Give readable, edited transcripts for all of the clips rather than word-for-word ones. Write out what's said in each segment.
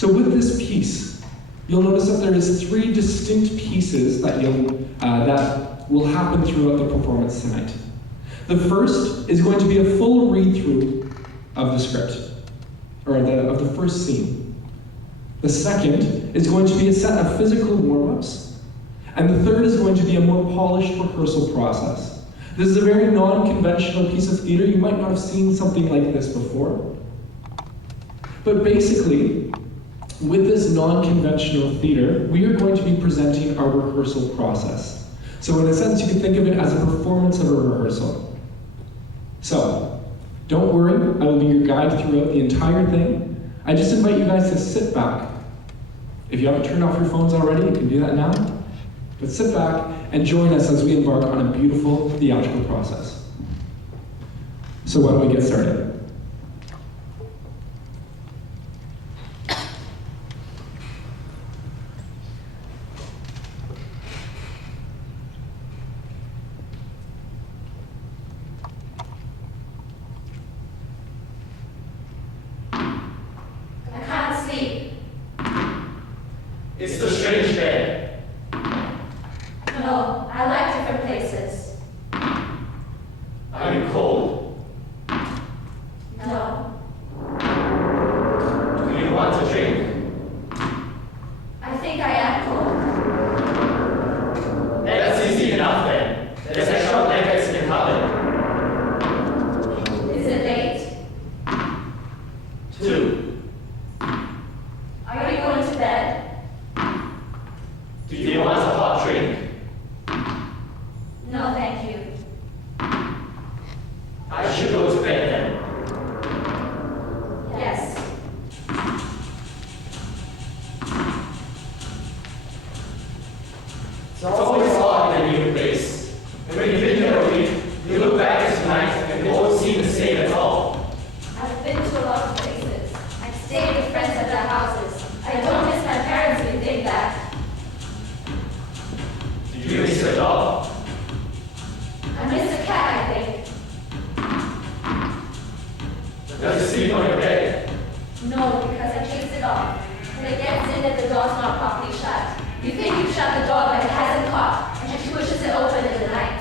So with this piece, you'll notice that there is 3 distinct pieces that will happen throughout the performance tonight. The first is going to be a full read-through of the script, or of the first scene. The second is going to be a set of physical warm-ups, and the third is going to be a more polished rehearsal process. This is a very non-conventional piece of theater. You might not have seen something like this before. But basically, with this non-conventional theater, we are going to be presenting our rehearsal process. So in a sense, you can think of it as a performance of a rehearsal. So, don't worry, I will be your guide throughout the entire thing. I just invite you guys to sit back. If you haven't turned off your phones already, you can do that now. But sit back and join us as we embark on a beautiful theatrical process. So why don't we get started? It's the strange bed. No, I like different places. Are you cold? No. Do you want a drink? I think I am cold. That's easy enough then. There's extra blankets in the cupboard. Is it late? 2. Are you going to bed? Do you want a hot drink? No, thank you. I should go to bed then. Yes. It's always odd in a new place. And when you've been here a week, you look back at tonight and it won't seem the same at all. I've been to a lot of places. I've stayed with friends at their houses. I don't miss my parents if you think that. Do you miss your dog? I miss the cat, I think. Does it sleep on your bed? No, because I chased it off. When it gets in and the door's not properly shut. You think you've shut the door, but it hasn't caught, and she pushes it open in the night.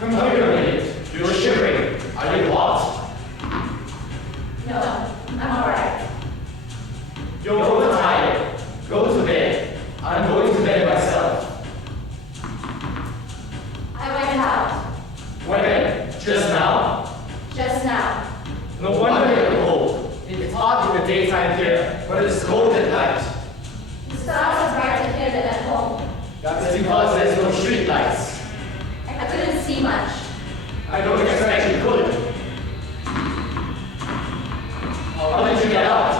Come here a minute. You're shivering. Are you hot? No, I'm alright. You're overtired. Go to bed. I'm going to bed myself. I went out. When? Just now? Just now. No wonder you're cold. It's hot in the daytime here, but it's cold at night. The stars are brighter here than at home. That's because there's no street lights. I couldn't see much. I don't expect you could. How did you get out?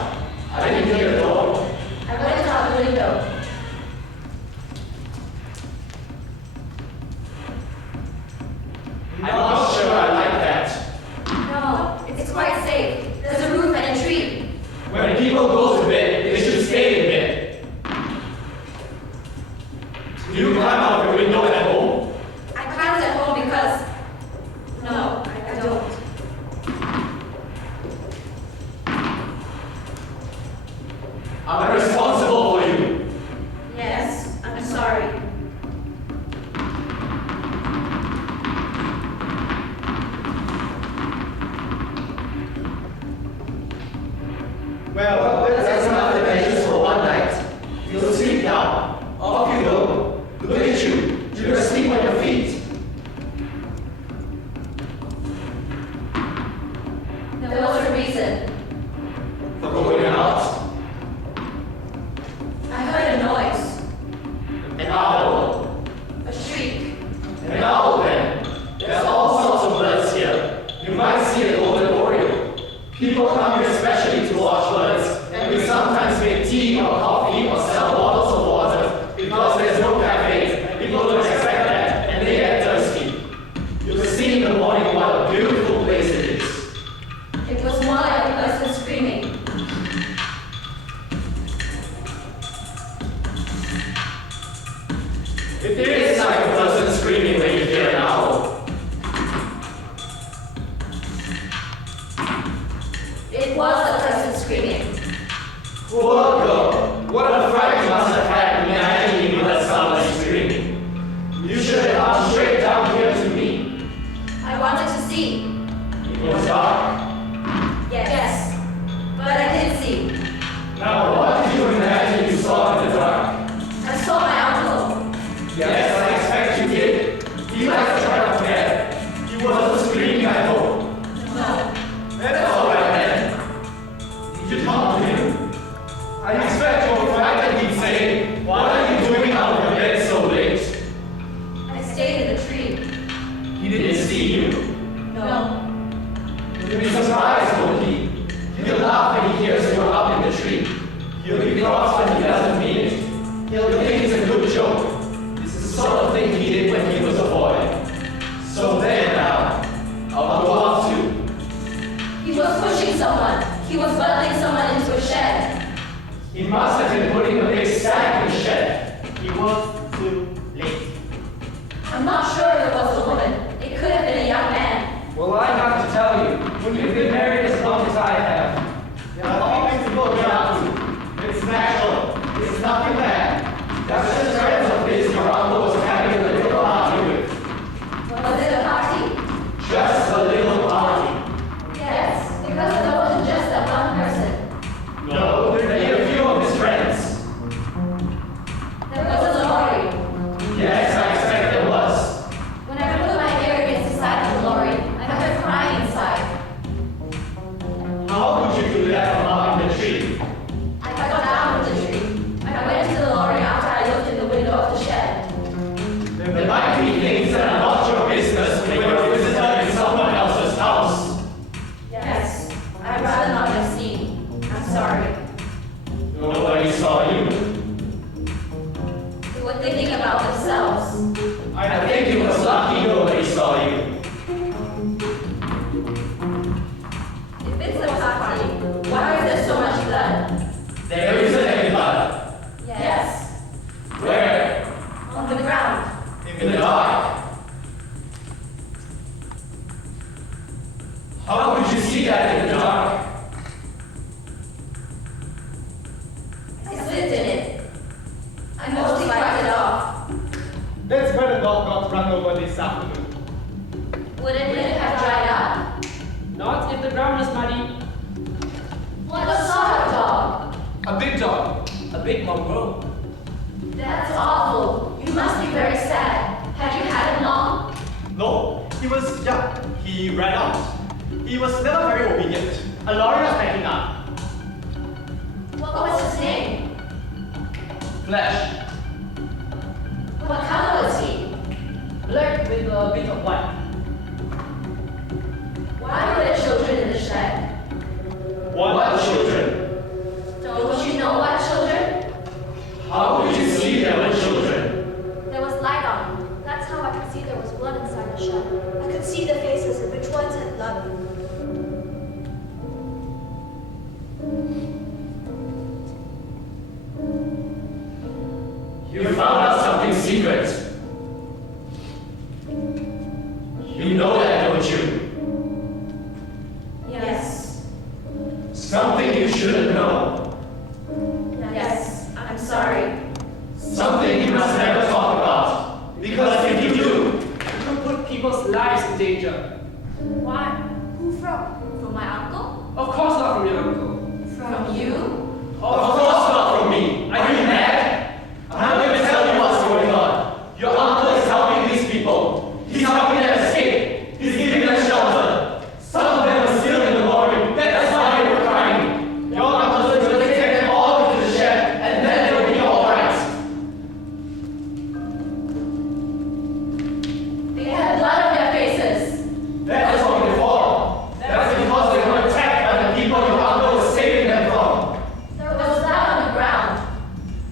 I didn't hear the door. I went out the window. I'm not sure I like that. No, it's quite safe. There's a roof and a tree. When people go to bed, they should stay in bed. Do you climb out your window at home? I can't at home because... No, I don't. I'm responsible for you. Yes, I'm sorry. Well, that's enough adventures for one night. You'll sleep now. Off you go. Look at you. You're asleep on your feet. There was a reason. For going out. I heard a noise. An owl. A shriek. An owl then. There's all sorts of birds here. You might see a golden oriole. People come here especially to watch birds, and we sometimes make tea or coffee or sell bottles of water because there's no cafes and people don't expect that and they get thirsty. You'll see in the morning what a beautiful place it is. It was more like a person screaming. It is like a person screaming when you hear an owl. It was a person screaming. Poor girl, what a fright you must have had imagining you let somebody scream. You should have come straight down here to me. I wanted to see. It was dark. Yes. But I did see. Now, what did you imagine you saw in the dark? I saw my uncle. Yes, I expect you did. He likes to try to forget. He wasn't screaming, I hope. No. That's all right then. Did you talk to him? I expect you're frightened he'd say, what are you doing out of your bed so late? I stayed in the tree. He didn't see you. No. He'll be surprised, won't he? He'll laugh when he hears you're up in the tree. He'll be cross when he doesn't mean it. He'll think it's a good joke. This is the sort of thing he did when he was a boy. So there now, I'll go off too. He was pushing someone. He was bundling someone into a shed. He must have been putting a big sack in the shed. He was too late. I'm not sure if it was a woman. It could have been a young man. Well, I have to tell you, when you've been married as long as I have, there are always people around you. It's natural. It's nothing bad. That's just friends of his your uncle was having a little party with. Was it a party? Just a little party. Yes, because there wasn't just that one person. No, there'd be a few of his friends. There was a lorry. Yes, I expect there was. When I put my ear against the side of the lorry, I heard crying inside. How could you do that from up in the tree? I got down from the tree. I went into the lorry after I looked in the window of the shed. There might be things that are not your business when you're a visitor in someone else's house. Yes, I'd rather not have seen. I'm sorry. Nobody saw you. They were thinking about themselves. I think it was lucky nobody saw you. If it's a party, why is there so much blood? There isn't any blood. Yes, Where? on the ground. In the dark. How could you see that in the dark? I slipped in it. I mostly wiped it off. That's where the dog got run over this afternoon. Wouldn't it have dried up? Not if the ground is muddy. What sort of dog? A big dog. A big mongrel. That's awful. You must be very sad. Had you had him long? No, he was young. He ran out. He was never very obedient. A lorry was backing up. What was his name? Flash. What color was he? Black with a bit of white. Why were there children in the shed? What children? Don't you know what children? How could you see there were children? There was light on. That's how I could see there was blood inside the shed. I could see the faces and which ones had blood. You found out something secret. You know that, don't you? Yes. Something you shouldn't know. Yes. I'm sorry. Something you must never talk about. Because if you do, It could put people's lives in danger. Why? Who from? From my uncle? Of course not from your uncle. From you? of course not from me. Are you mad? I'm going to tell you what's going on. Your uncle is helping these people. He's helping them escape. He's giving them shelter. Some of them are still in the lorry. That's why they were crying. Your uncle is going to take them all into the shed, and then they'll be all right. They had blood on their faces. That is from before. That's because they were attacked by the people your uncle was saving them from. There was blood on the ground.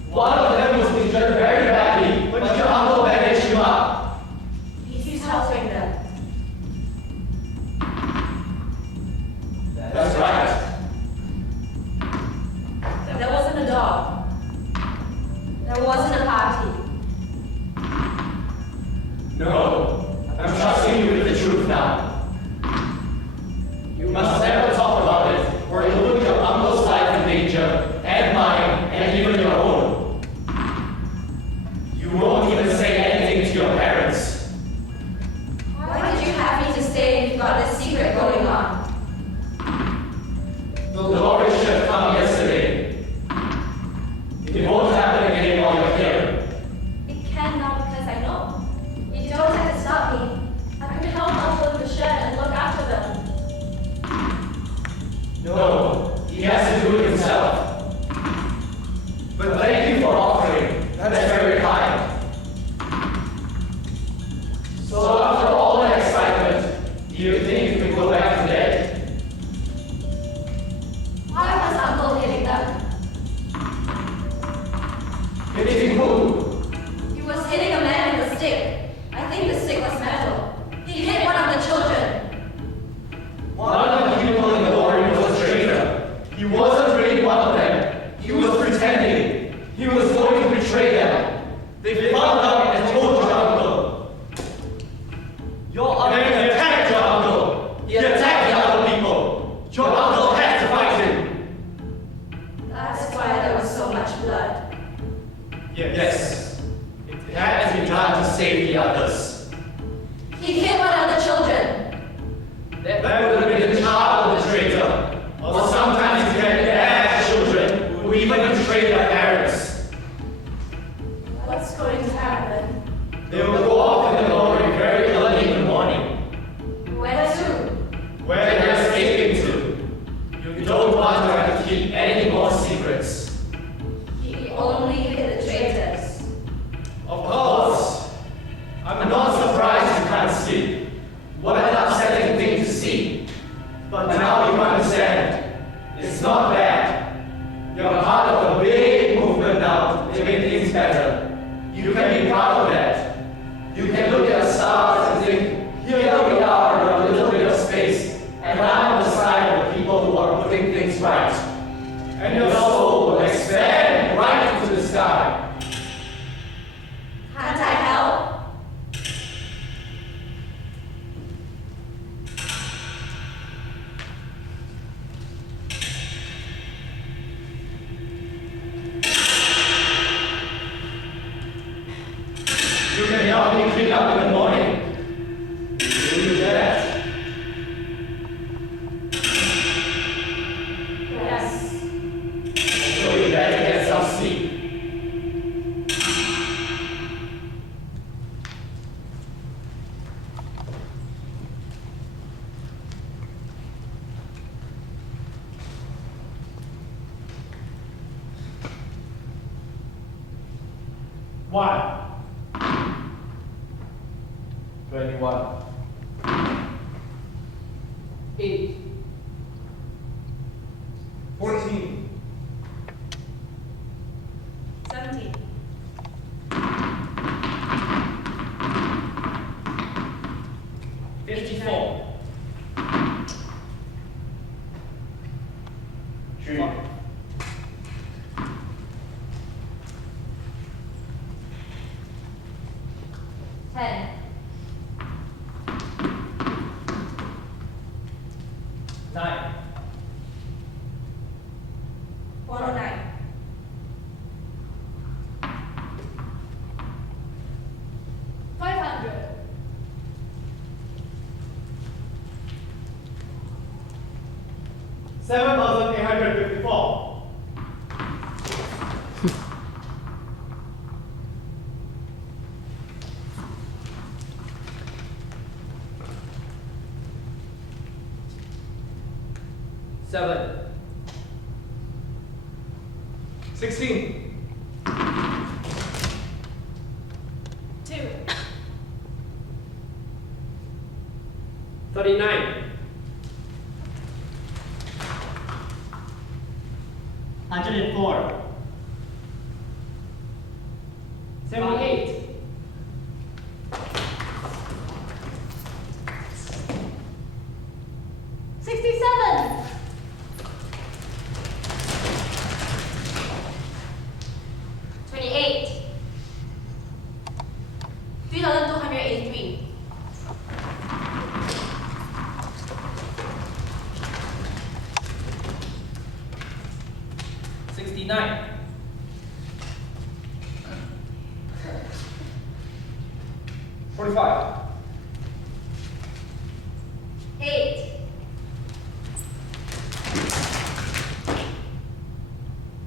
One of them was injured very badly, but your uncle bandaged him up. He's helping them. That's right. There wasn't a dog. There wasn't a party. No, I'm trusting you with the truth now. You must never talk about it, or you'll put your uncle's life in danger, and No, he has to do it himself. But thank you for offering. That's very kind. So after all that excitement, do you think you can go back to bed? Why was Uncle hitting them? Hitting who? He was hitting a man with a stick. I think the stick was metal. He hit one of the children. One of the people in the lorry was a traitor. He wasn't really one of them. He was pretending. He was going to betray them. They found out and told your uncle. Your uncle. And then he attacked your uncle. He attacked the other people. Your uncle had to fight him. That's why there was so much blood. Yes. It had to be done to save the others. He hit one of the children. That would have been the child of the traitor. Or sometimes you get bad children who even betray their parents. What's going to happen? They will go off in the lorry very early in the morning. Where to? Where they're escaping to. You don't want to have to keep any more secrets. He only hit the traitors. Of course. I'm not surprised you can't sleep. What an upsetting thing to see. But now you understand. It's not bad. You're part of a big movement now to make things better. You can be proud of that. You can look at the stars and think, here we are in a little bit of space, and I'm on the side of the people who are putting things right. And your soul will expand right into the sky. Can't I help? You can help me clean up in the morning. Will you do that? Yes. So you better get some sleep. One. 21. 8. 14. 17. 54. 3. 10. 9. 109. 500. 7,854. 7. 16. 2. 39. 104. 78. 67. 28. 3,283. 69. 45. 8.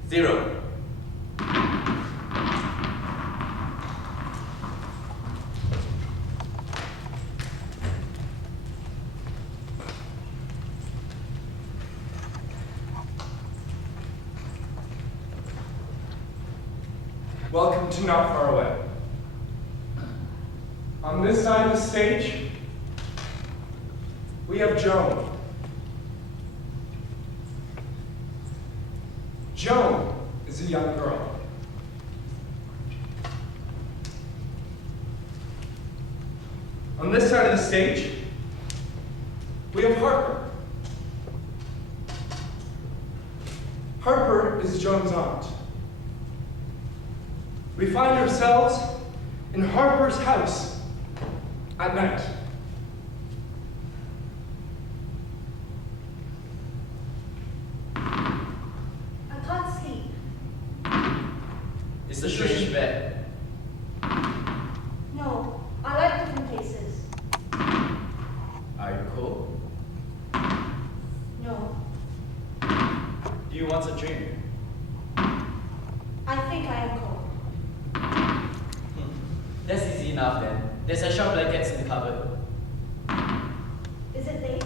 0. 1. Welcome to Not Far Away. On this side of the stage, we have Joan. Joan is a young girl. On this side of the stage, we have Harper. Harper is Joan's aunt. We find ourselves in Harper's house at night. I can't sleep. It's a strange bed. No, I like different places. Are you cold? No, Do you want a drink? I think I am cold. That's easy enough then. There's extra blankets in the cupboard. Is it late?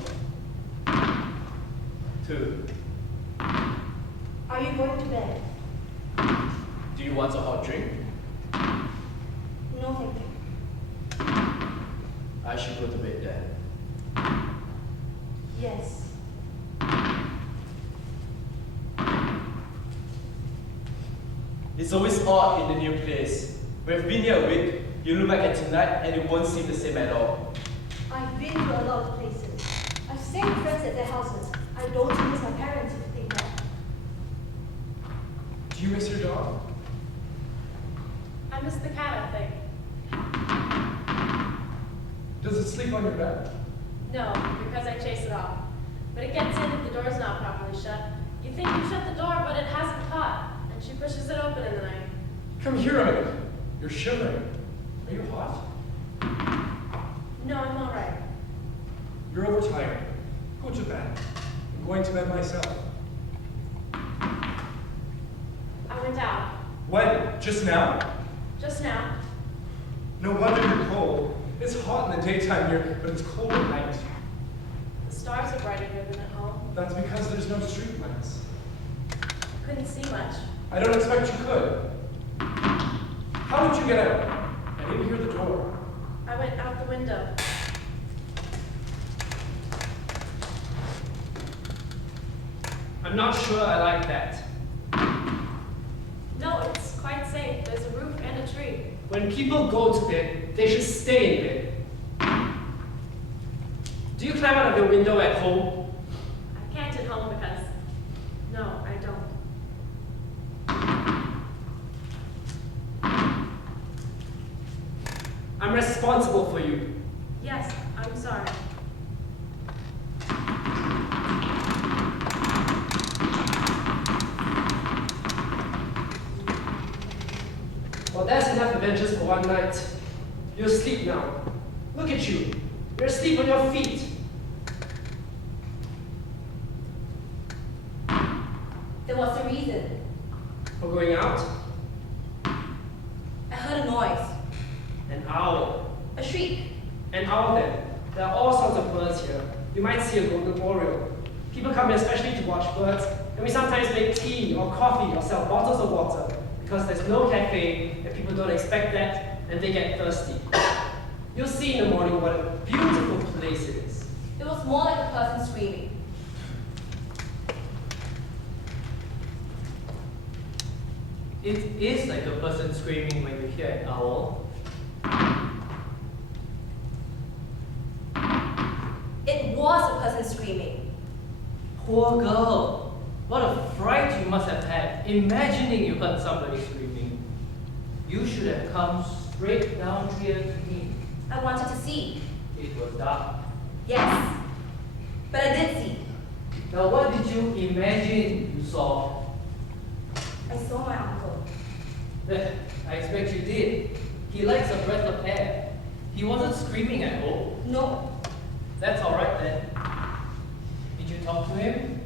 2. Are you going to bed? Do you want a hot drink? No, thank you. I should go to bed then. Yes. It's always odd in the new place. We've been here a week. You look back at tonight and it won't seem the same at all. I've been to a lot of places. I've stayed with friends at their houses. I don't miss my parents if they left. Do you miss your dog? I miss the cat, I think. Does it sleep on your bed? No, because I chase it off. But it gets in if the door's not properly shut. You think you shut the door, but it hasn't caught, and she pushes it open in the night. Come here a minute. You're shivering. Are you hot? No, I'm all right. You're overtired. Go to bed. I'm going to bed myself. I went out. When? Just now? Just now. No wonder you're cold. It's hot in the daytime here, but it's cold at night. The stars are brighter here than at home. That's because there's no street lamps. Couldn't see much. I don't expect you could. How did you get out? I didn't hear the door. I went out the window. I'm not sure I like that. No, it's quite safe. There's a roof and a tree. When people go to bed, they should stay in bed. Do you climb out of your window at home? I can't at home because... No, I don't. I'm responsible for you. Yes, I'm sorry. Well, that's enough adventures for one night. You're asleep now. Look at you. You're asleep on your feet. Then what's the reason? For going out? I heard a noise. An owl. A shriek. An owl then. There are all sorts of birds here. You might see a golden oriole. People come here especially to watch birds, and we sometimes make tea or coffee or sell bottles of water because there's no cafe and people don't expect that and they get thirsty. You'll see in the morning what a beautiful place it is. It was more like a person screaming. It is like a person screaming when you hear an owl. It was a person screaming. Poor girl. What a fright you must have had, imagining you heard somebody screaming. You should have come straight down here to me. I wanted to see. It was dark. Yes. But I did see. Now what did you imagine you saw? I saw my uncle. I expect you did. He likes a breath of air. He wasn't screaming at all. No. That's alright then. Did you talk to him?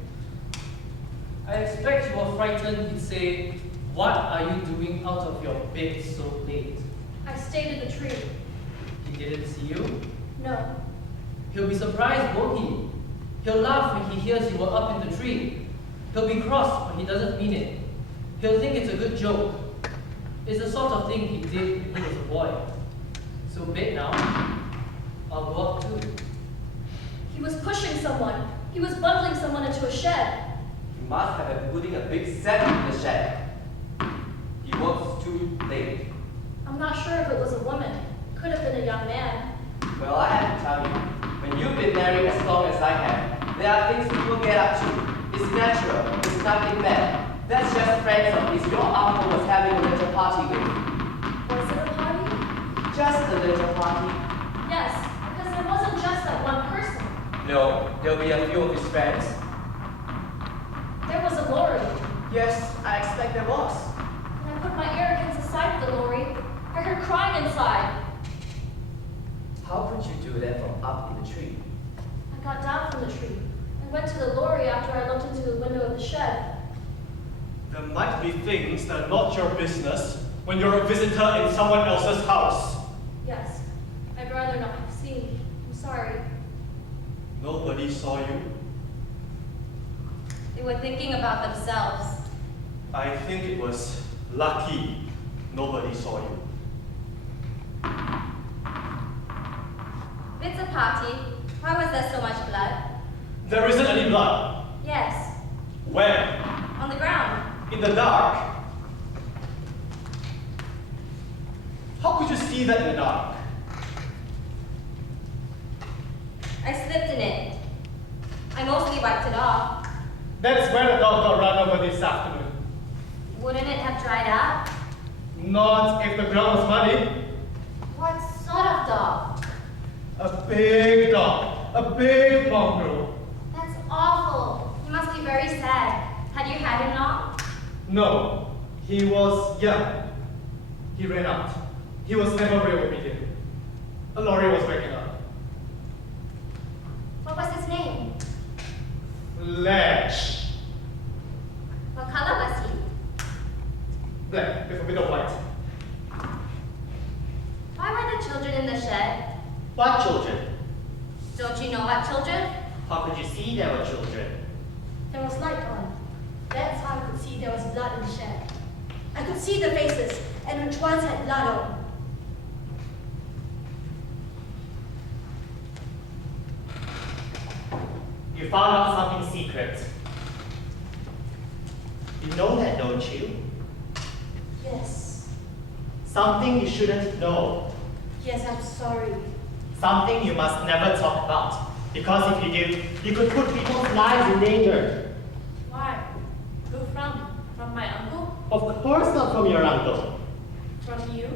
I expect you were frightened. He'd say, "What are you doing out of your bed so late?" I stayed in the tree. He didn't see you? No. He'll be surprised, won't he? He'll laugh when he hears you were up in the tree. He'll be cross when he doesn't mean it. He'll think it's a good joke. It's the sort of thing he did when he was a boy. So big now. I'll go up too. He was pushing someone. He was bundling someone into a shed. He must have been putting a big set in the shed. He was too late. I'm not sure if it was a woman. Could have been a young man. Well, I have to tell you, when you've been married as long as I have, there are things people get up to. It's natural. It's nothing bad. That's just friends of his your uncle was having a little party with. Was it a party? Just a little party. Yes, because there wasn't just that one person. No, there'll be a few of his friends. There was a lorry. Yes, I expect there was. And I put my ear against the side of the lorry. I heard crying inside. How could you do that from up in the tree? I got down from the tree and went to the lorry after I looked into the window of the shed. There might be things that are not your business when you're a visitor in someone else's house. Yes, I'd rather not have seen. I'm sorry. Nobody saw you. They were thinking about themselves. I think it was lucky nobody saw you. It's a party. Why was there so much blood? There isn't any blood. Yes, Where? on the ground. In the dark. How could you see that in the dark? I slipped in it. I mostly wiped it off. That's where the dog got run over this afternoon. Wouldn't it have dried up? Not if the ground was muddy. What sort of dog? A big dog. A big mongrel. That's awful. You must be very sad. Had you had him long? No, he was young. He ran out. He was never very obedient. A lorry was backing up. What was his name? Flash. What color was he? Black with a bit of white. Why were the children in the shed? What children? Don't you know what children? How could you see there were children? There was light on. That's how I could see there was blood in the shed. I could see the faces, and which ones had blood on. You found out something secret. You know that, don't you? Yes. Something you shouldn't know. Yes, I'm sorry. Something you must never talk about. Because if you do, you could put people's lives in danger. Why? Who from? From my uncle? Of course not from your uncle. From you?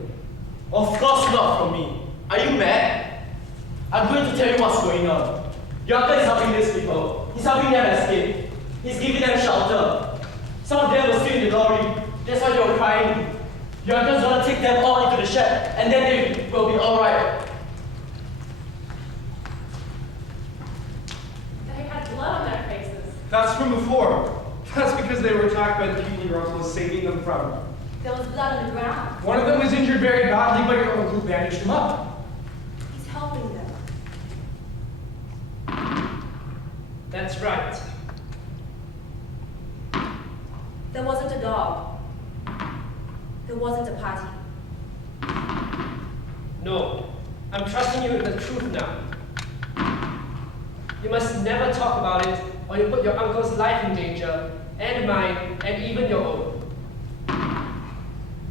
Of course not from me. Are you mad? I'm going to tell you what's going on. Your uncle is helping these people. He's helping them escape. He's giving them shelter. Some of them were still in the lorry. That's why they were crying. Your uncle's gonna take them all into the shed, and then they will be alright. They had blood on their faces. That's from before. That's because they were attacked by the people your uncle was saving them from. There was blood on the ground. One of them was injured very badly, but your uncle bandaged him up. He's helping them. That's right. There wasn't a dog. There wasn't a party. No, I'm trusting you with the truth now. You must never talk about it, or you put your uncle's life in danger, and mine, and even your own.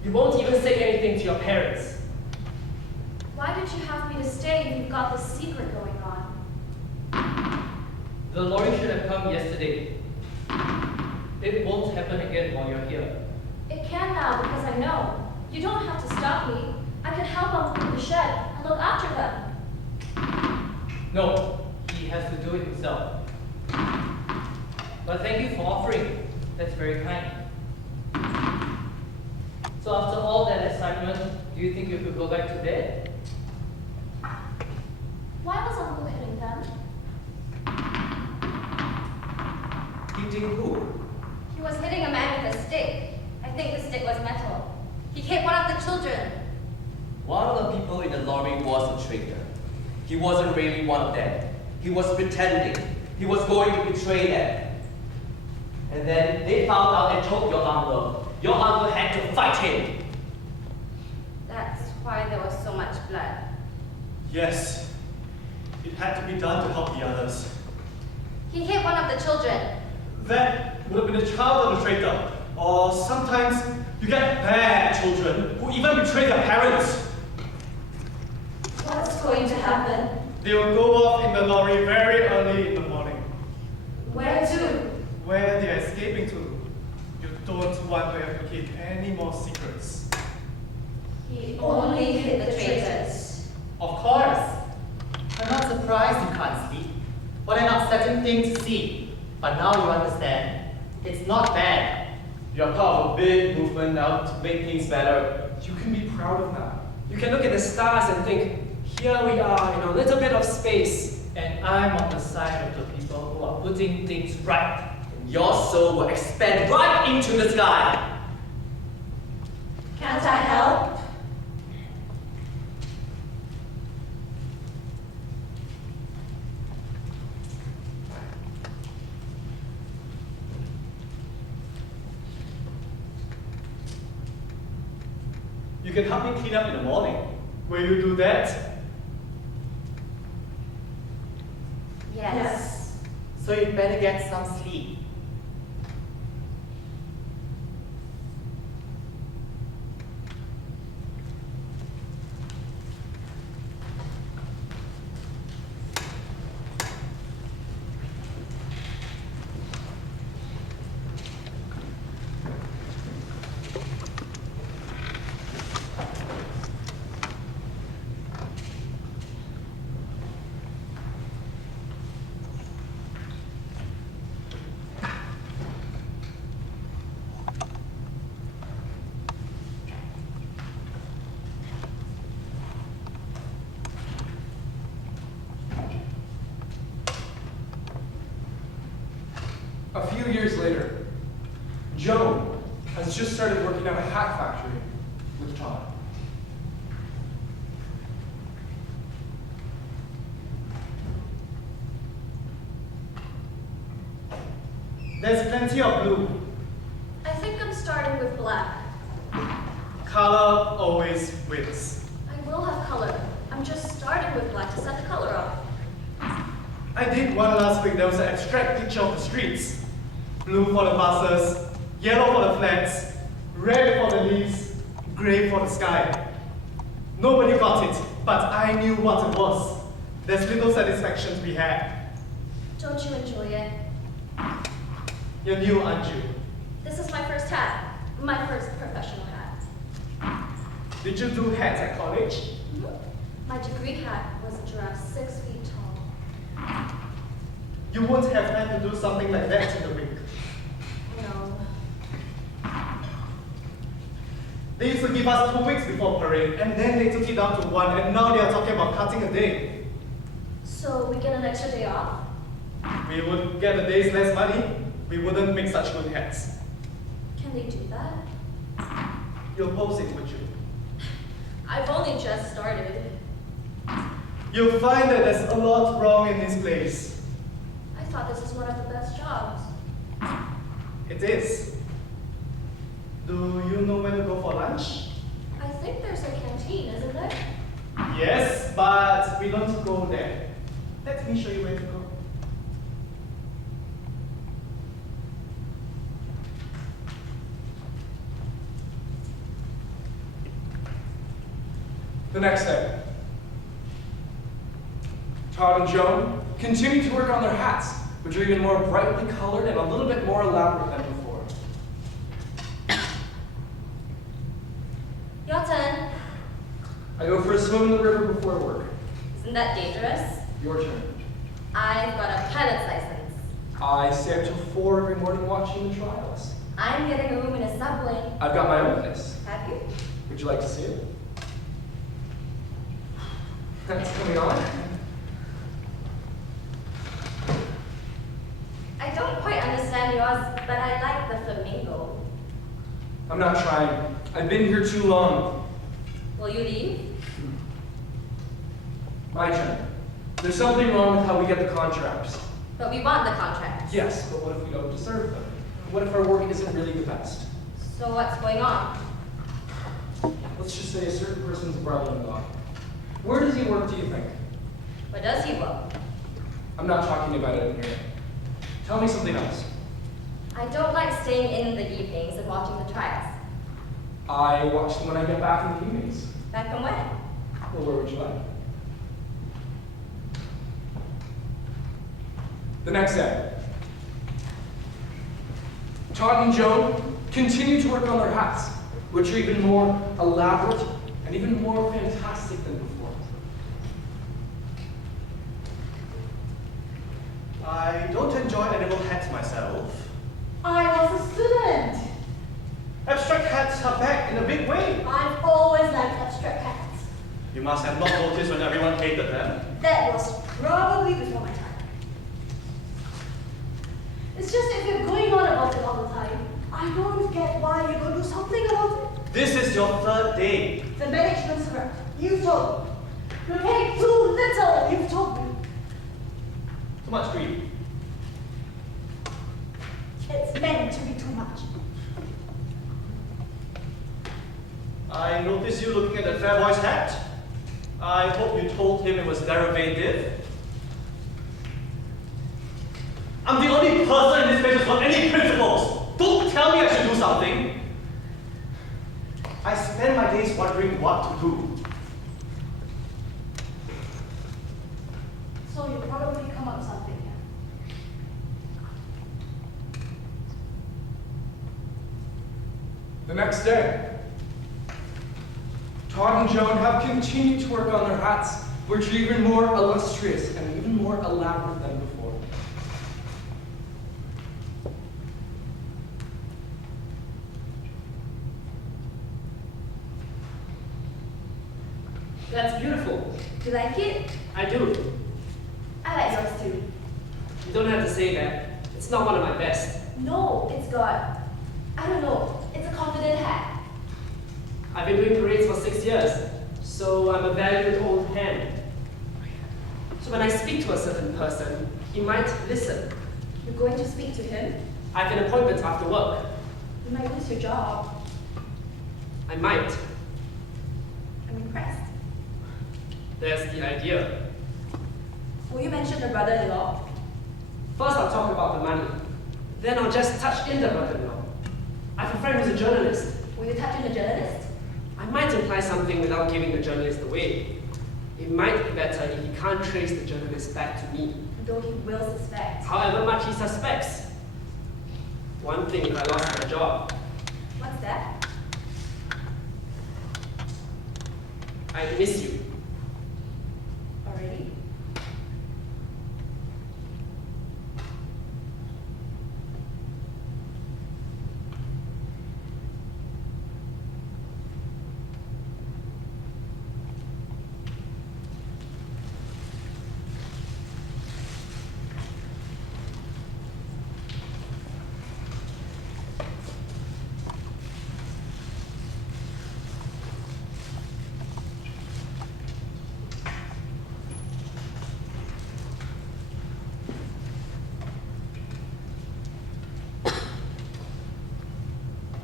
You won't even say anything to your parents. Why did you have me to stay if you've got this secret going on? The lorry should have come yesterday. It won't happen again while you're here. It can now because I know. You don't have to stop me. I could help Uncle in the shed and look after them. No, he has to do it himself. But thank you for offering. That's very kind. So after all that excitement, do you think you could go back to bed? Why was Uncle hitting them? Hitting who? He was hitting a man with a stick. I think the stick was metal. He hit one of the children. One of the people in the lorry was a traitor. He wasn't really one of them. He was pretending. He was going to betray them. And then they found out and told your uncle. Your uncle had to fight him. blood. Yes, it had to be done to help the others. He hit one of the children. That would have been the child of the traitor. Or sometimes you get bad children who even betray their parents. What's going to happen? They will go off in the lorry very early in the morning. Where to? Where they are escaping to. You don't want to have to keep any more secrets. He only hit the traitors. Of course. I'm not surprised you can't sleep. What an upsetting thing to see. But now you understand. It's not bad. You're part of a big movement now to make things better. You can be proud of that. You can look at the stars and think, here we are in a little bit of space. And I'm on the side of the people who are putting things right. And your soul will expand right into the sky. Can't I help? You can help me clean up in the morning. Will you do that? Yes. So you better get some sleep. A few years later, Joan has just started working at a hat factory with Todd. There's plenty of blue. I think I'm starting with black. Color always wins. I will have color. I'm just starting with black to set the color off. I did one last week. There was an abstract picture of the streets. Blue for the buses, yellow for the flats, red for the leaves, gray for the sky. Nobody got it, but I knew what it was. There's little satisfaction to be had. Don't you enjoy it? You're new, aren't you? This is my first hat. My first professional hat. Did you do hats at college? My degree hat was a giraffe 6 feet tall. You won't have time to do something like that in the week. No. They used to give us 2 weeks before parade, and then they took it down to 1, and now they are talking about cutting a day. So we get an extra day off? We would get a day's less money. We wouldn't make such good hats. Can they do that? You'll pose it, would you? I've only just started. You'll find that there's a lot wrong in this place. I thought this was one of the best jobs. It is. Do you know where to go for lunch? I think there's a canteen, isn't there? Yes, but we don't go there. Let me show you where to go. The next day, Todd and Joan continue to work on their hats, which are even more brightly colored and a little bit more elaborate than before. Your turn. I go for a swim in the river before work. Isn't that dangerous? Your turn. I've got a pilot's license. I stay up till 4 every morning watching the trials. I'm getting a room in a subway. I've got my own place. Have you? Would you like to see it? That's coming on. I don't quite understand yours, but I like the flamingo. I'm not trying. I've been here too long. Will you leave? My turn. There's something wrong with how we get the contracts. But we want the contract. Yes, but what if we don't deserve them? What if our work isn't really the best? So what's going on? Let's just say a certain person's brother-in-law. Where does he work, do you think? Where does he work? I'm not talking about it in here. Tell me something else. I don't like staying in the evenings and watching the trials. I watch them when I get back in the evenings. Back from when? Well, where would you like? The next day. Todd and Joan continue to work on their hats, which are even more elaborate and even more fantastic than before. I don't enjoy animal hats myself. I was a student. Abstract hats are back in a big way. I've always liked abstract hats. You must have not noticed when everyone hated them. That was probably before my time. It's just if you're going on about it all the time, I don't get why you don't do something about it. This is your third day. The management's correct. You've told me. You're getting too little. You've told me. Too much grief. It's meant to be too much. I noticed you looking at the fair boy's hat. I hope you told him it was derivative. I'm the only person in this place who's got any principles. Don't tell me I should do something. I spend my days wondering what to do. So you'll probably come up with something. The next day, Todd and Joan have continued to work on their hats, which are even more illustrious and even more elaborate than before. That's beautiful. Do you like it? I do. I like yours too. You don't have to say that. It's not one of my best. No, it's got, I don't know, it's a confident hat. I've been doing parades for 6 years, so I'm a valued old hand. So when I speak to a certain person, he might listen. You're going to speak to him? I have an appointment after work. You might lose your job. I might. I'm impressed. There's the idea. Will you mention the brother-in-law? First I'll talk about the money. Then I'll just touch in the brother-in-law. I have a friend who's a journalist. Will you touch on the journalist? I might imply something without giving the journalist away. It might be better if he can't trace the journalist back to me. Though he will suspect. However much he suspects. One thing if I lost my job. What's that? I miss you. Already?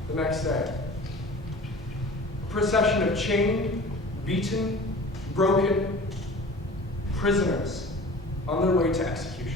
The next day, a procession of chained, beaten, broken prisoners on their way to execution.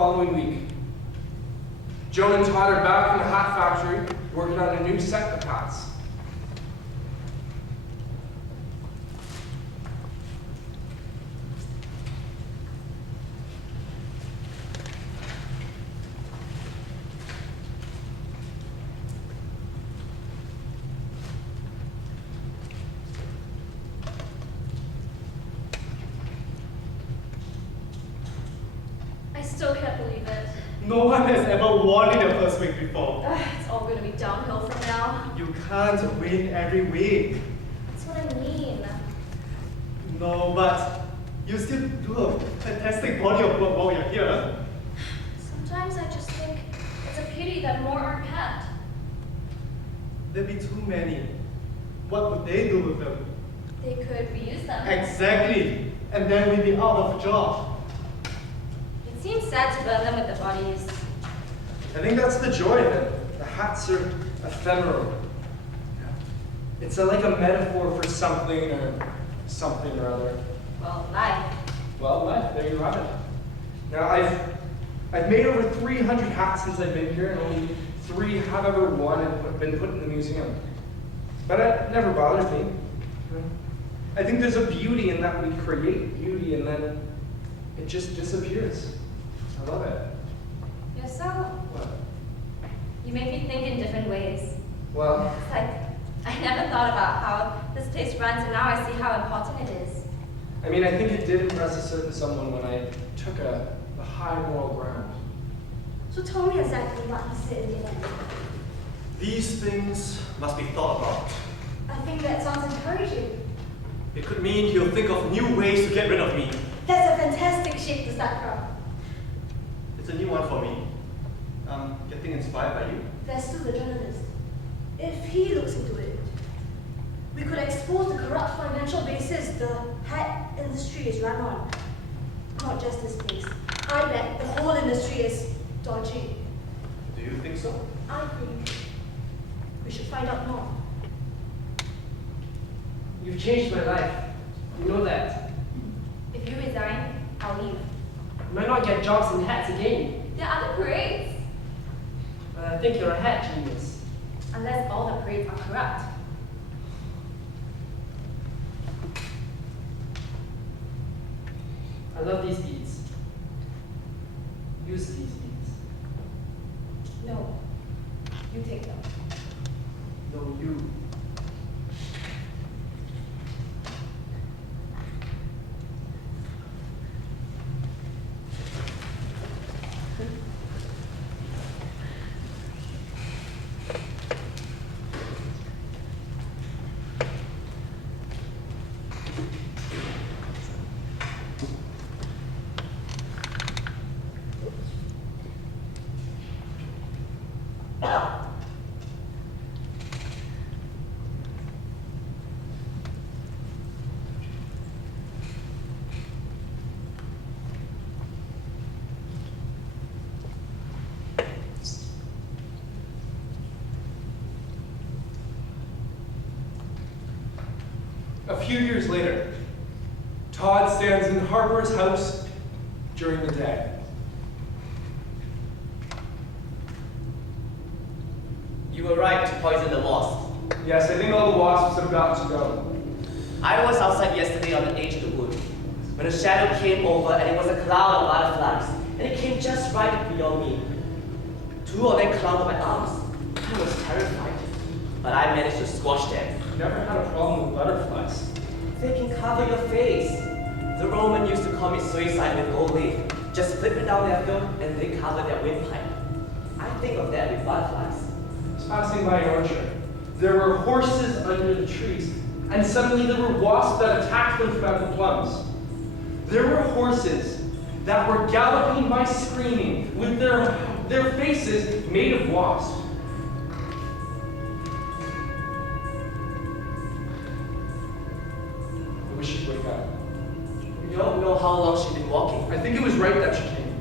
following week, Joan and Todd are back in the hat factory working on a new set of hats. I still can't believe it. No one has ever won in the first week before. It's all gonna be downhill from now. You can't win every week. That's what I mean. No, but you still do a fantastic body of work while you're here. Sometimes I just think it's a pity that more aren't kept. There'd be too many. What would they do with them? They could reuse them. Exactly. And then we'd be out of a job. It seems sad to burn them with the bodies. I think that's the joy of it. The hats are ephemeral. It's like a metaphor for something or other. Well, life. Well, life, there you have it. Now, I've made over 300 hats since I've been here, and only 3 have ever won and been put in the museum. But it never bothers me. I think there's a beauty in that we create beauty and then it just disappears. I love it. You're so... What? You make me think in different ways. Well, It's like, I never thought about how this place runs, and now I see how important it is. I mean, I think it did impress a certain someone when I took a high moral ground. So tell me exactly what he said in the end. These things must be thought about. I think that sounds encouraging. It could mean he'll think of new ways to get rid of me. That's a fantastic shape to start from. It's a new one for me. I'm getting inspired by you. There's still the journalist. If he looks into it, we could expose the corrupt financial basis the hat industry is run on. Not just this place. I bet the whole industry is dodgy. Do you think so? I think we should find out more. You've changed my life. You know that. If you resign, I'll leave. You might not get jobs in hats again. There are other parades. But I think you're a hat genius. Unless all the parades are corrupt. I love these beads. Use these beads. No. You take them. No, you. A few years later, Todd stands in Harper's house during the day. You were right to poison the wasp. Yes, I think all the wasps have got to go. I was outside yesterday on the edge of the wood when a shadow came over and it was a cloud of butterflies, and it came just right beyond me. 2 of them clung to my arms. I was terrified, but I managed to squash them. Never had a problem with butterflies. They can cover your face. The Roman used to commit suicide with gold leaf. Just flip it down their throat and they cover their windpipe. I think of that with butterflies. I was passing by an orchard. There were horses under the trees, and suddenly there were wasps that attacked them from the plums. There were horses that were galloping by screaming with their faces made of wasps. I wish she'd wake up. We don't know how long she's been walking. I think it was right that she came.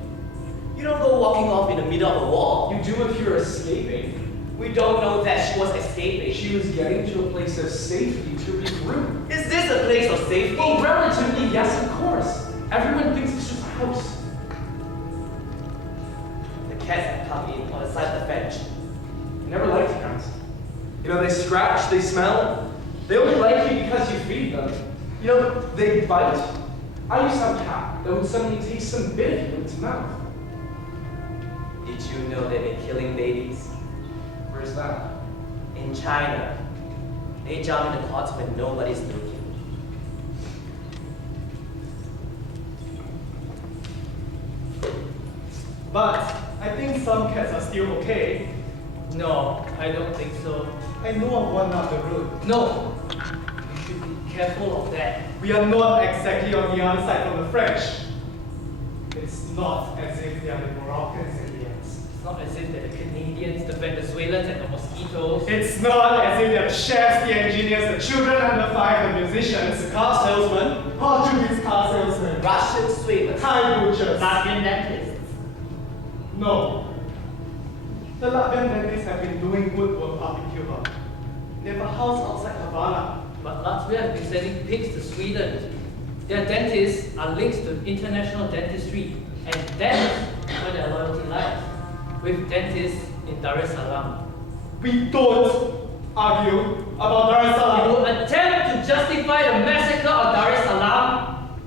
You don't go walking off in the middle of a wall. You do if you're escaping. We don't know that she was escaping. She was getting to a place of safety to regroup. Is this a place of safety? Well, relatively, yes, of course. Everyone thinks it's just a house. French? I never liked cats. You know, they scratch, they smell. They only like you because you feed them. You know, they bite. I used to have a cat that would suddenly taste some bit in its mouth. Did you know they've been killing babies? Where's that? In China. They jump in the pots when nobody's looking. But I think some cats are still okay. No, I don't think so. I know of one up the road. No, you should be careful of that. We are not exactly on the other side from the French. It's not as if they are the Moroccans and the ants. It's not as if they're the Canadians, the Venezuelans, and the mosquitoes. It's not as if they're the chefs, the engineers, the children under 5, the musicians, the car salesmen, Portuguese car salesmen, Russian swimmers. Thai butchers. Latvian dentists. No. The Latvian dentists have been doing good work up in Cuba. They have a house outside Havana. But Latvia has been sending pigs to Sweden. Their dentists are linked to international dentistry, and that's where their loyalty lies, with dentists in Dar es Salaam. We don't argue about Dar es You Salaam. will attempt to justify the massacre of Dar es Salaam.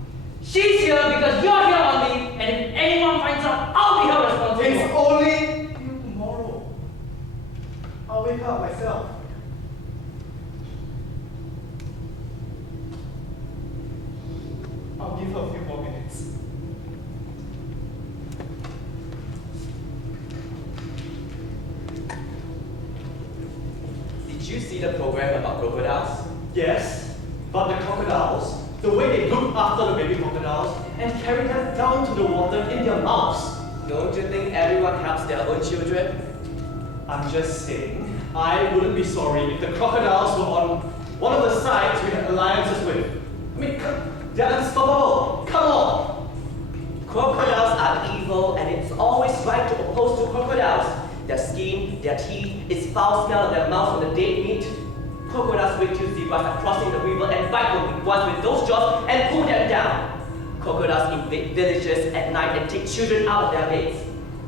She's here because you're here on leave, and if anyone finds out, I'll be held responsible. It's only till tomorrow. I'll wake up myself. I'll give her a few more minutes. Did you see the program about crocodiles? Yes, but the crocodiles, the way they look after the baby crocodiles and carry them down to the water in their mouths. Don't you think everyone helps their own children? I'm just saying, I wouldn't be sorry if the crocodiles were on one of the sides we had alliances with. I mean, they're unstoppable. Come on! Crocodiles are evil, and it's always right to oppose to crocodiles. Their skin, their teeth, its foul smell of their mouths from the dead meat. Crocodiles wait till zebras are crossing the river and bite the weak ones with those jaws and pull them down. Crocodiles invade villages at night and take children out of their beds.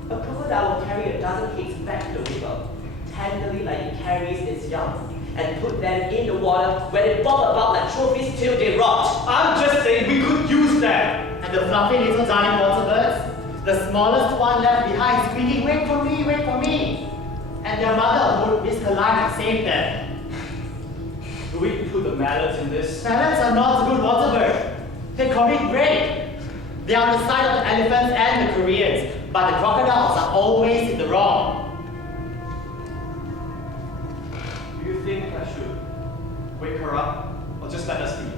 A crocodile will carry a dozen kids back to the river, tenderly like it carries its young, and put them in the water where they bob about like trophies till they rot. I'm just saying we could use them. And the fluffy little darling water birds, the smallest one left behind, squeaking, wait for me, wait for me. And their mother would risk her life to save them. Do we include the mallards in this? Parrots are not good water birds. They commit rape. They are on the side of the elephants and the Koreans, but the crocodiles are always in the wrong. Do you think I should wake her up or just let her sleep?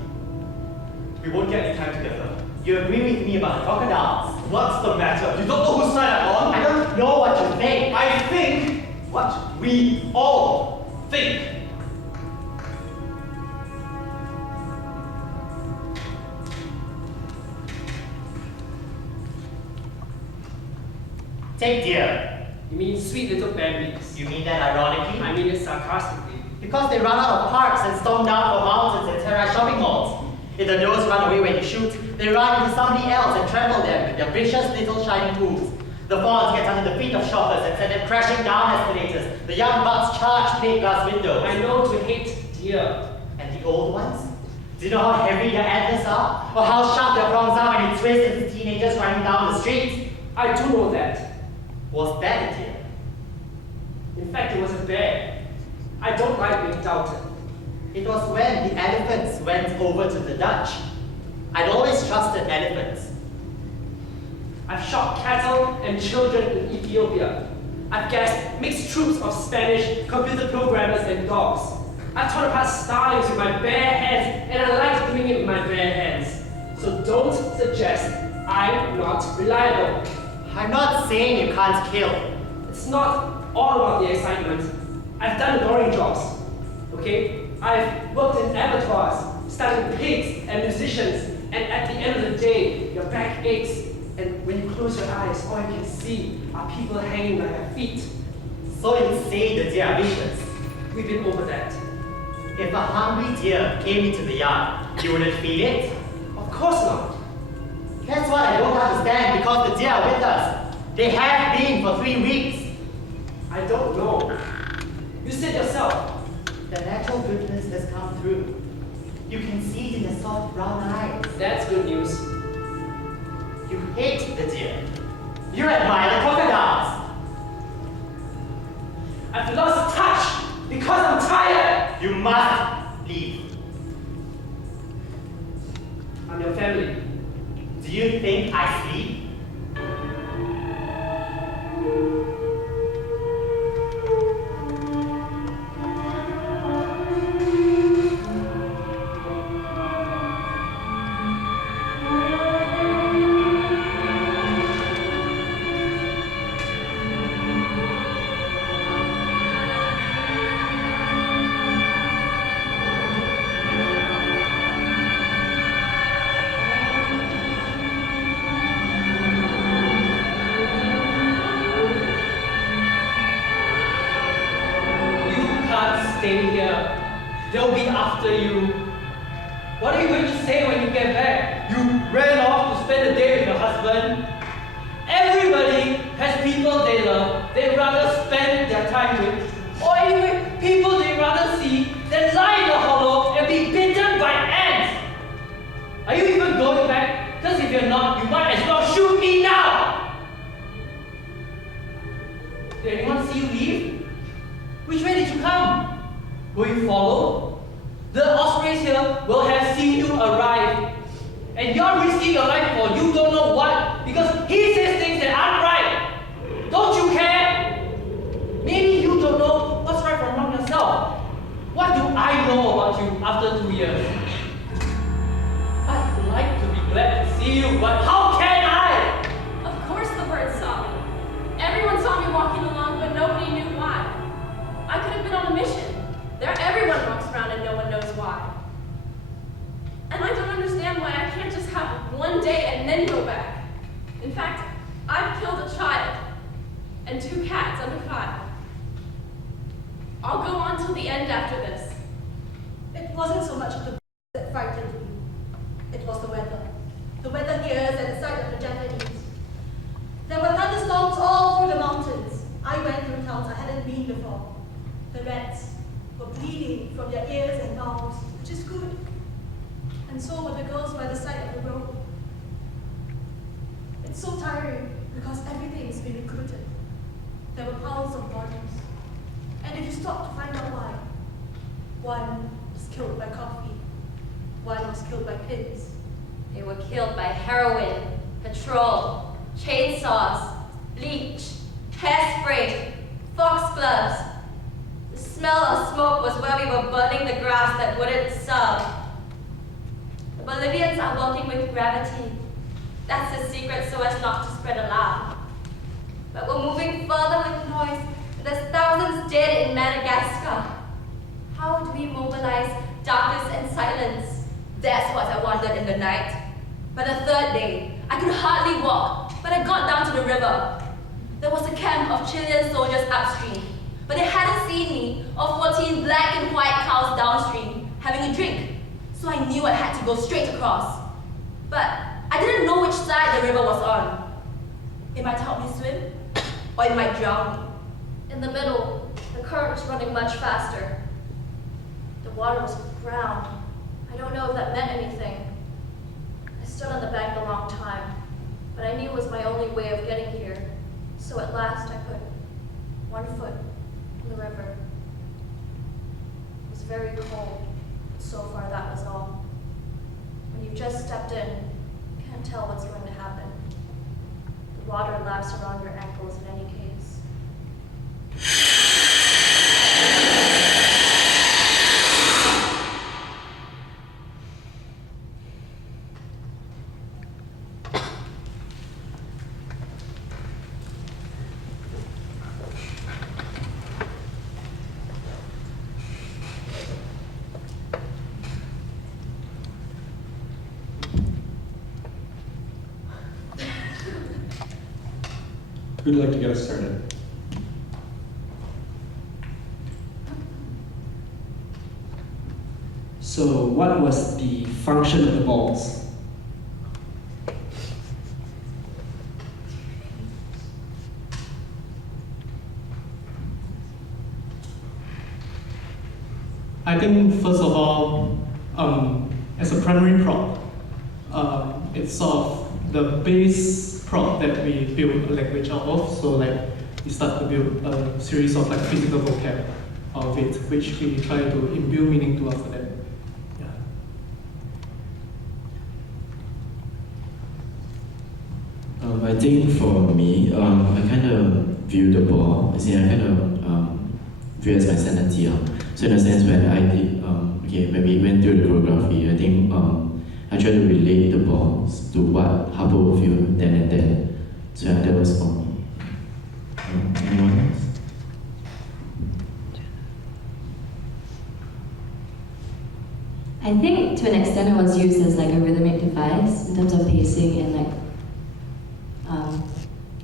We won't get any time together. You agree with me about the crocodiles? What's the matter? You don't know whose side I'm on? I don't know what you think. I think what we all think. Take deer. You mean sweet little babies? You mean that ironically? I mean it sarcastically. Because they run out of parks and storm down for mountains and terrorize shopping malls. If the does run away when you shoot, they run into somebody else and trample them with their vicious little shining hooves. The fawns get under the feet of shoppers and send them crashing down escalators. The young bucks charge plate glass windows. I know to hate deer. And the old ones? Do you know how heavy their antlers are? Or how sharp their prongs are when you twist into teenagers running down the street? I do know that. Was that a deer? In fact, it was a bear. I don't like being doubted. It was when the elephants went over to the Dutch. I'd always trusted elephants. I've shot cattle and children in Ethiopia. I've gassed mixed troops of Spanish computer programmers and dogs. I've torn apart starlings with my bare hands, and I like doing it with my bare hands. So don't suggest I'm not reliable. I'm not saying you can't kill. It's not all about the excitement. I've done the boring jobs, okay? I've worked in abattoirs, studying pigs and musicians, and at the end of the day, your back aches, and when you close your eyes, all you can see are people hanging by their feet. So you say the deer are vicious. We've been over that. If a hungry deer came into the yard, you wouldn't feed it? Of course not. That's what I don't understand, because the deer are with us. They have been for 3 weeks. I I don't know. You said yourself. The natural goodness has come through. You can see it in the soft brown eyes. That's good news. You hate the deer. You admire the crocodiles. I've lost touch because I'm tired. You must leave. I'm your family. Do you think I sleep? Stay here. They'll be after you. What are you going to say when you get back? You ran off to spend the day with your husband. Everybody has people they love, they'd rather spend their time with. Or anyway, people they'd rather see than lie in the hollow and be bitten by ants. Are you even going back? Because if you're not, you might as well shoot me now! Did anyone see you leave? Which way did you come? Will you follow? The ospreys here will have seen you arrive. And you're risking your life for you don't know what because he says things that aren't right. Don't you care? Maybe you don't know what's right from wrong yourself. What do I know about you after 2 years? I'd like to be glad to see you, but how can I? Of course the birds saw me. Everyone saw me walking along, but nobody knew why. I could have been on a mission. There, everyone walks around and no one knows why. And I don't understand why I can't just have one day and then go back. In fact, I've killed a child and 2 cats under 5. I'll go on till the end after this. It wasn't so much the that frightened me. It was the weather. The weather here is at the side of the Japanese. There were thunderstorms all through the mountains. I went through towns I hadn't been before. The rats were bleeding from their ears and mouths, which is good. And so were the girls by the side of the road. It's so tiring because everything's been recruited. There were piles of bodies. And if you stop to find out why, one was killed by coffee, one was killed by pins. They were killed by heroin, petrol, chainsaws, bleach, hairspray, foxgloves. The smell of smoke was where we were burning the grass that wouldn't serve. The Bolivians are working with gravity. That's the secret so as not to spread alarm. But we're moving further with noise. There's thousands dead in Madagascar. How do we mobilize darkness and silence? That's what I wondered in the night. By the 3rd day, I could hardly walk, but I got down to the river. There was a camp of Chilean soldiers upstream, but they hadn't seen me or 14 black and white cows downstream having a drink, so I knew I had to go straight across. But I didn't know which side the river was on. It might help me swim, or it might drown me. In the middle, the current was running much faster. The water was brown. I don't know if that meant anything. I stood on the bank a long time, but I knew it was my only way of getting here. So at last I put one foot in the river. It was very cold, but so far that was all. When you've just stepped in, you can't tell what's going to happen. The water laps around your ankles in any case. Who'd like to get us started? So, what was the function of the balls? I think first of all, as a primary prop, it's sort of the base prop that we build a language out of. So like we start to build a series of like physical vocab of it, which we try to imbue meaning to after that. Yeah. I think for me, I kind of view the ball, I kind of view it as my sanity. So in a sense, when I did, when we went through the choreography, I think I try to relate the balls to what Harper would feel then and then. So yeah, that was for me. Anyone else? I think to an extent it was used as like a rhythmic device in terms of pacing and like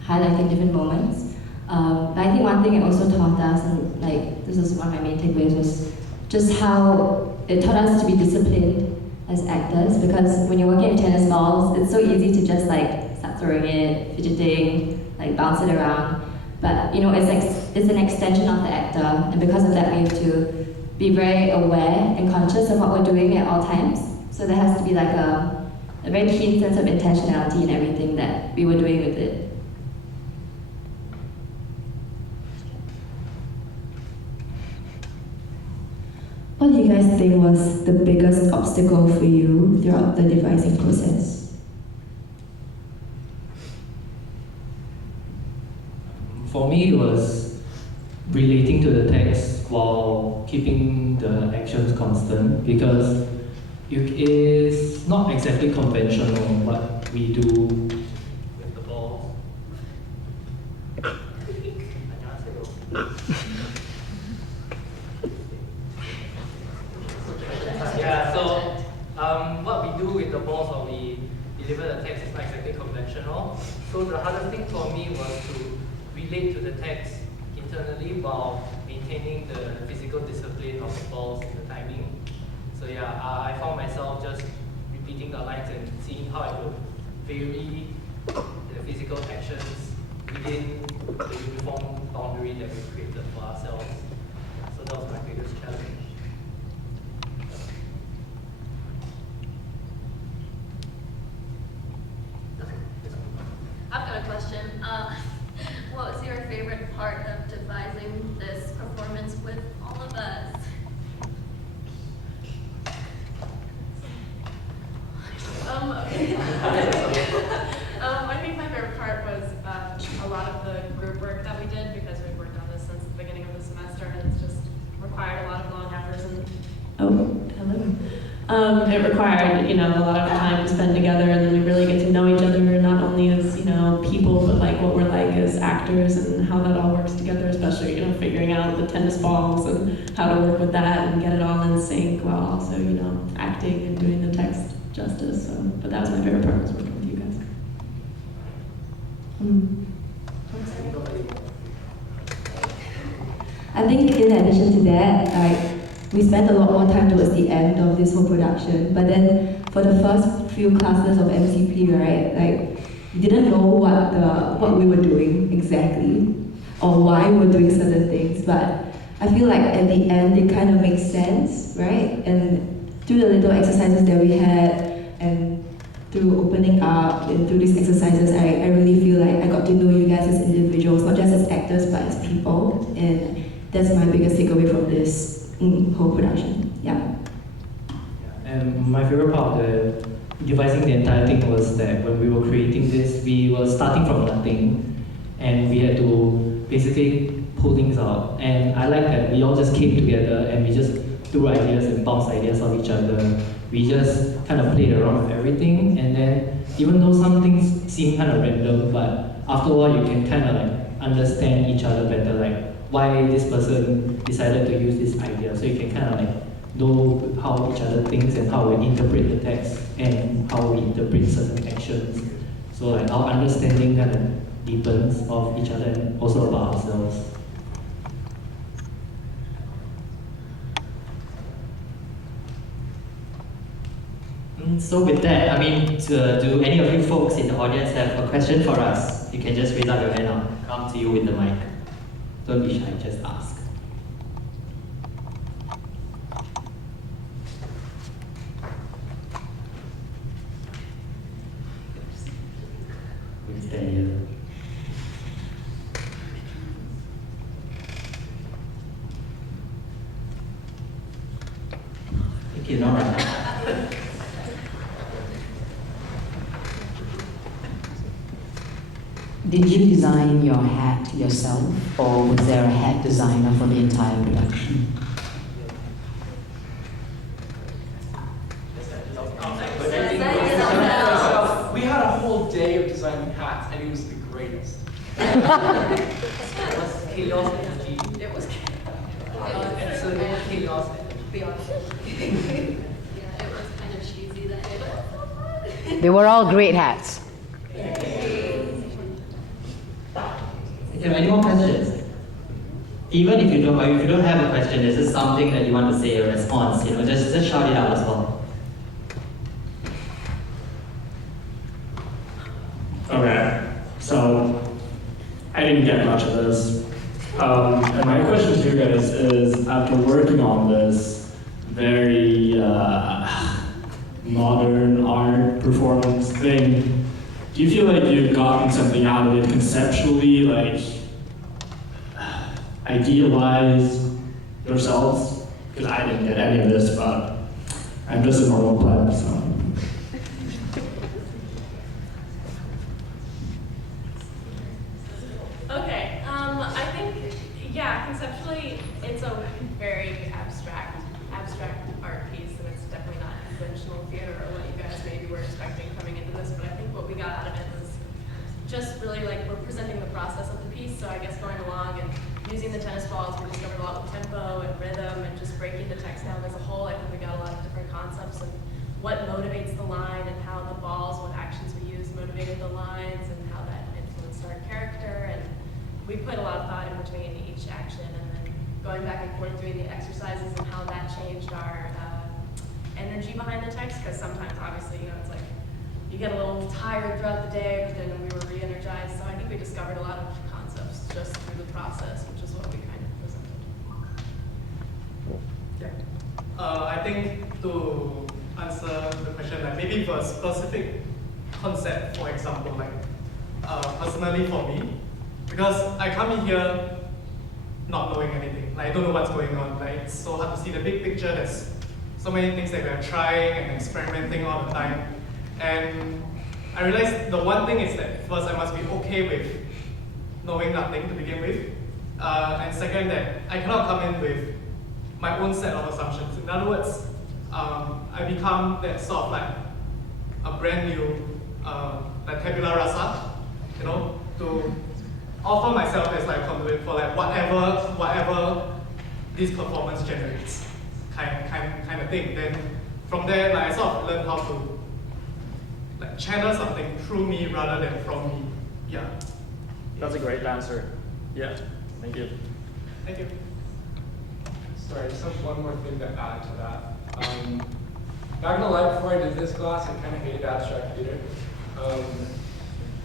highlighting different moments. But I think one thing it also taught us, and like this is one of my main takeaways, was just how it taught us to be disciplined as actors, because when you're working with tennis balls, it's so easy to just like start throwing it, fidgeting, like bounce it around. But you know, it's an extension of the actor, and because of that, we have to be very aware and conscious of what we're doing at all times. So there has to be like a very keen sense of intentionality in everything that we were doing with it. What do you guys think was the biggest obstacle for you throughout the devising process? For me, it was relating to the text while keeping the actions constant, because it is not exactly conventional what we do with the ball. Yeah, so what we do with the balls while we deliver the text is not exactly conventional. So the hardest thing for me was to relate to the text internally while maintaining the physical discipline of the balls and the timing. So yeah, I found myself just repeating the lines and seeing how I could vary the physical actions within the uniform boundary that we created for ourselves. So that was my biggest challenge. I've got a question. What was your favorite part of devising this performance with all of us? Okay. I think my favorite part was a lot of the group work that we did, because we've worked on this since the beginning of the semester, and it's just required a lot of long hours. And it required, a lot of time to spend together, and then we really get to know each other, not only as, people, but like what we're like as actors and how that all works together, especially, figuring out the tennis balls and how to work with that and get it all in sync while also, acting and doing the text justice. So, but that was my favorite part, was working with you guys. I think in addition to that, we spent a lot more time towards the end of this whole production, but then for the first few classes of MCP, right, we didn't know what we were doing exactly, or why we were doing certain things, but I feel like at the end it kind of makes sense, right? And through the little exercises that we had, and through opening up, and through these exercises, I really feel like I got to know you guys as individuals, not just as actors, but as people, and that's my biggest takeaway from this whole production. Yeah. And my favorite part of the devising the entire thing was that when we were creating this, we were starting from nothing, and we had to basically pull things out. And I like that we all just came together and we just threw ideas and bounced ideas off each other. We just kind of played around with everything, and then even though some things seem kind of random, but after a while you can kind of like understand each other better, like why this person decided to use this idea. So you can kind of like know how each other thinks and how we interpret the text and how we interpret certain actions. So like our understanding kind of deepens of each other and also about ourselves. So with that, do any of you folks in the audience have a question for us? You can just raise up your hand. I'll come to you with the mic. Don't be shy, just ask. Okay, no, right. Did you design your hat yourself, or was there a hat designer for the entire production? We had a whole day of designing hats, and it was the greatest. It was chaos energy. It was Absolute chaos energy. yeah, it was kind of cheesy that day, but it was so fun. They were all great hats. Okay, any more questions? Even if you don't have a question, this is something that you want to say, a response, just shout it out as well. Okay, so I didn't get much of this. And my question to you guys is, after working on this very modern art performance thing, do you feel like you've gotten something out of it conceptually, like idea-wise yourselves? Because I didn't get any of this, but I'm just a normal pleb, so. Okay, I think, yeah, conceptually, it's a very abstract art piece, and it's definitely not conventional theater or what you guys maybe were expecting coming into this, but I think what we got out of it was just really like we're presenting the process of the piece, so I guess going along and using the tennis balls, we discovered a lot with tempo and rhythm and just breaking the text down as a whole. I think we got a lot of different concepts and what motivates the line and how the balls, what actions we use motivated the lines and how that influenced our character. And we put a lot of thought in between each action and then going back and forth doing the exercises and how that changed our energy behind the text, because sometimes obviously, it's like you get a little tired throughout the day, but then we were re-energized. So I think we discovered a lot of concepts just through the process, which is what we kind of presented. I think to answer the question, like maybe for a specific concept, for example, like personally for me, because I come in here not knowing anything, like I don't know what's going on, like it's so hard to see the big picture. There's so many things that we're trying and experimenting all the time, and I realized the one thing is that first I must be okay with knowing nothing to begin with, and second that I cannot come in with my own set of assumptions. In other words, I become that sort of like a brand new like tabula rasa, to offer myself as like conduit for like whatever this performance generates, kind of thing. Then from there, like I sort of learned how to like channel something through me rather than from me. Yeah. That's a great answer. Yeah, thank you. Thank you. Sorry, I just have one more thing to add to that. Not gonna lie, before I did this class, I kind of hated abstract theater.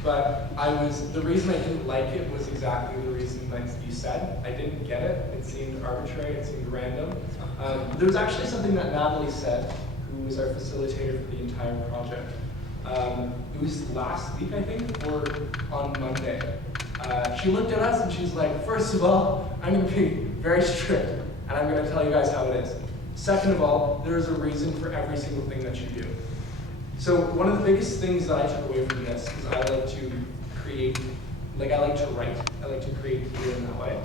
But the reason I didn't like it was exactly the reason that you said. I didn't get it. It seemed arbitrary, it seemed random. There was actually something that Natalie said, who was our facilitator for the entire project. It was last week, I think, or on Monday. She looked at us and she's like, first of all, I'm gonna be very strict, and I'm gonna tell you guys how it is. Second of all, there is a reason for every single thing that you do. So one of the biggest things that I took away from this is I like to create, like I like to write, I like to create theater in that way,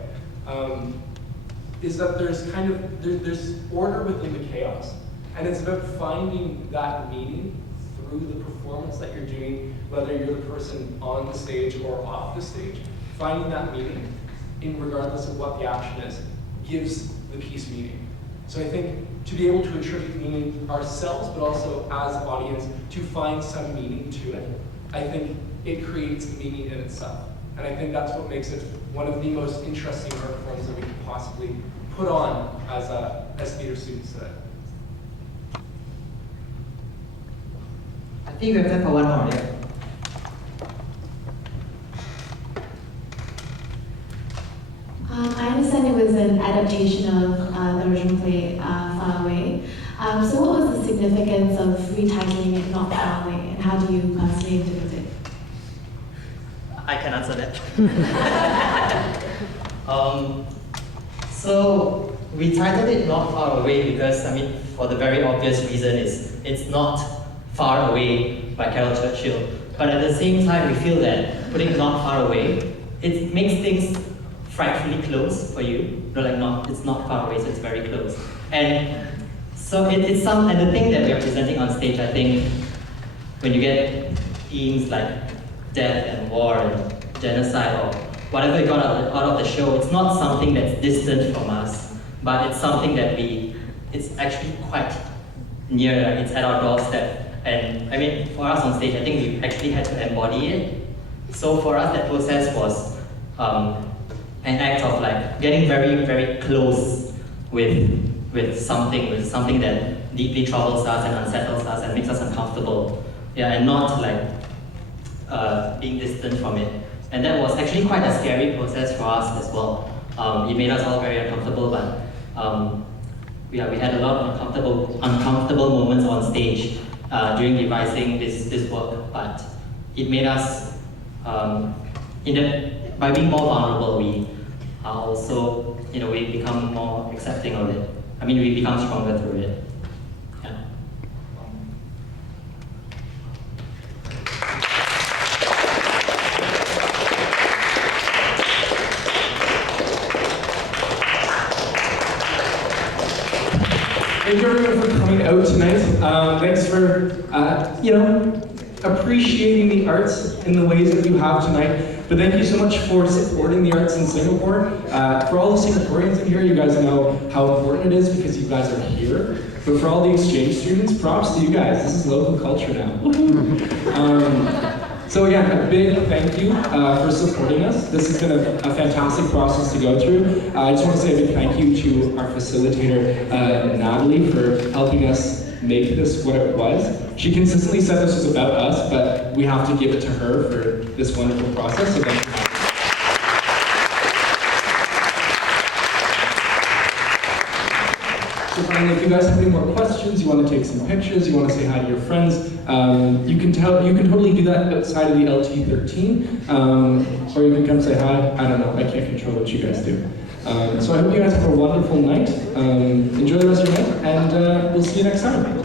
is that there's there's order within the chaos. And it's about finding that meaning through the performance that you're doing, whether you're the person on the stage or off the stage. Finding that meaning, regardless of what the action is, gives the piece meaning. So I think to be able to attribute meaning ourselves, but also as an audience, to find some meaning to it, I think it creates meaning in itself. And I think that's what makes it one of the most interesting art forms that we could possibly put on as theater students today. I think we have time for one more, yeah. I understand it was an adaptation of the original play, Far Away. So what was the significance of retitling it Not Far Away, and how do you personally interpret it? I can answer that. So we titled it Not Far Away because, I mean, for the very obvious reason is it's not far away by Carol Churchill. But at the same time, we feel that putting Not Far Away, it makes things frightfully close for you. You know, like it's not far away, so it's very close. And so and the thing that we are presenting on stage, I think, when you get themes like death and war and genocide or whatever you got out of the show, it's not something that's distant from us, but it's something that it's actually quite near, it's at our doorstep. And I mean, for us on stage, I think we actually had to embody it. So for us, that process was an act of like getting very, very close with something that deeply troubles us and unsettles us and makes us uncomfortable. Yeah, and not like being distant from it. And that was actually quite a scary process for us as well. It made us all very uncomfortable, but we had a lot of uncomfortable moments on stage during devising this work. But it made us, by being more vulnerable, we are also, we become more accepting of it. I mean, we become stronger through it. Yeah. Thank you everyone for coming out tonight. Thanks for, appreciating the arts in the ways that you have tonight. But thank you so much for supporting the arts in Singapore. For all the Singaporeans in here, you guys know how important it is because you guys are here. But for all the exchange students, props to you guys. This is local culture now. So again, a big thank you for supporting us. This has been a fantastic process to go through. I just want to say a big thank you to our facilitator, Natalie, for helping us make this what it was. She consistently said this was about us, but we have to give it to her for this wonderful process. So thank you. So finally, if you guys have any more questions, you want to take some pictures, you want to say hi to your friends, you can totally do that outside of the LT13, or you can come say hi. I don't know, I can't control what you guys do. So I hope you guys have a wonderful night. Enjoy the rest of your night, and we'll see you next time.